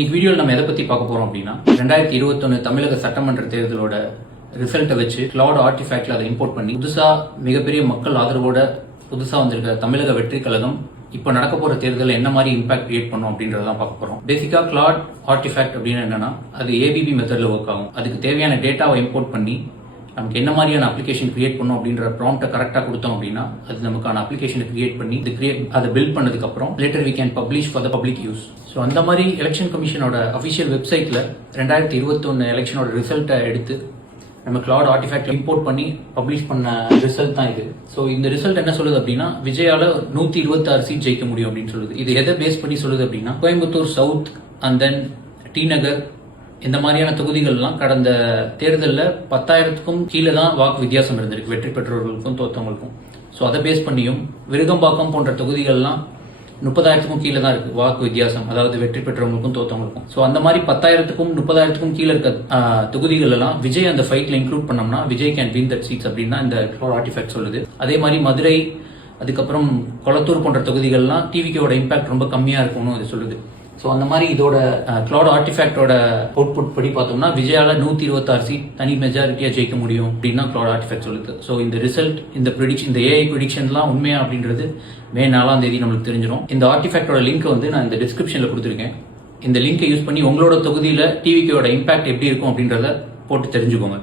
இன்னைக்கு வீடியோவில் நம்ம எதை பத்தி பார்க்க போறோம் அப்படின்னா 2021 தமிழக சட்டமன்ற தேர்தலோட ரிசல்ட்டை வச்சு கிளவுட் ஆர்டிஃபேக்ட்ல அதை இம்போர்ட் பண்ணி புதுசா மிகப்பெரிய மக்கள் ஆதரவோட புதுசா வந்திருக்க தமிழக வெற்றி கழகம் இப்போ நடக்க போற தேர்தலில் என்ன மாதிரி இம்பாக்ட் கிரியேட் பண்ணும் அப்படின்றதான் பார்க்க போறோம். பேசிக்கா கிளவுட் ஆர்டிஃபேக்ட் அப்படின்னு என்னன்னா அது ஏபிபி மெத்தட்ல ஒர்க் ஆகும். அதுக்கு தேவையான டேட்டாவை இம்போர்ட் பண்ணி நமக்கு என்ன மாதிரியான அப்ளிகேஷன் கிரியேட் பண்ணும் அப்படின்ற ப்ராம்ப்டை கரெக்டாக கொடுத்தோம் அப்படின்னா அது நமக்கான அப்ளிகேஷனை கிரியேட் பண்ணி அதை பில்ட் பண்ணதுக்கு அப்புறம் later we can publish for the public use. So அந்த மாதிரி எலெக்ஷன் கமிஷனோட அஃபிஷியல் வெப்சைட்ல 2021 எலெக்ஷனோட ரிசல்ட்டை எடுத்து நம்ம கிளவுட் ஆர்டிஃபேக்ட் இம்போர்ட் பண்ணி பப்ளிஷ் பண்ண ரிசல்ட் தான் இது. ஸோ இந்த ரிசல்ட் என்ன சொல்லுது அப்படின்னா விஜயால 126 சீட் ஜெயிக்க முடியும் அப்படின்னு சொல்லுது. இது எதை பேஸ் பண்ணி சொல்லுது அப்படின்னா Coimbatore south and then T Nagar இந்த மாதிரியான தொகுதிகள்லாம் கடந்த தேர்தலில் 10,000க்கும் கீழே தான் வாக்கு வித்தியாசம் இருந்திருக்கு வெற்றி பெற்றவர்களுக்கும் தோத்தவங்களுக்கும். ஸோ அதை பேஸ் பண்ணியும் விருகம்பாக்கம் போன்ற தொகுதிகள்லாம் 30,000க்கும் கீழே தான் இருக்கு வாக்கு வித்தியாசம், அதாவது வெற்றி பெற்றவங்களுக்கும் தோத்தவங்களுக்கும். ஸோ அந்த மாதிரி 10,000க்கும் 30,000க்கும் கீழே இருக்க தொகுதிகள் எல்லாம் விஜய் அந்த ஃபைட்ல இன்க்ளூட் பண்ணோம்னா Vijay can win that seats அப்படின்னு இந்த கிளவுட் ஆர்டிஃபேக்ட் சொல்லுது. அதே மாதிரி மதுரை அதுக்கப்புறம் கொளத்தூர் போன்ற தொகுதிகள்லாம் டிவிக்கோட இம்பாக்ட் ரொம்ப கம்மியா இருக்கும்னு இது சொல்லுது. ஸோ அந்த மாதிரி இதோட கிளவுட் ஆர்டிஃபேக்டோட அவுட்புட் படி பார்த்தோம்னா விஜயால 126 சீட் தனி மெஜாரிட்டியா ஜெயிக்க முடியும் அப்படின்னா கிளவுட் ஆர்டிஃபேக்ட் சொல்லுது. ஸோ இந்த ரிசல்ட் இந்த ஏஐ ப்ரிடிக்ஷன்லாம் உண்மையா அப்படின்றது மே 4ஆம் தேதி நம்மளுக்கு தெரிஞ்சிடும். இந்த ஆர்டிஃபேக்டோட லிங்க் வந்து நான் இந்த டிஸ்கிரிப்ஷன்ல கொடுத்துருக்கேன். இந்த லிங்கை யூஸ் பண்ணி உங்களோட தொகுதியில டிவிக்கோட இம்பாக்ட் எப்படி இருக்கும் அப்படின்றத போட்டு தெரிஞ்சுக்கோங்க.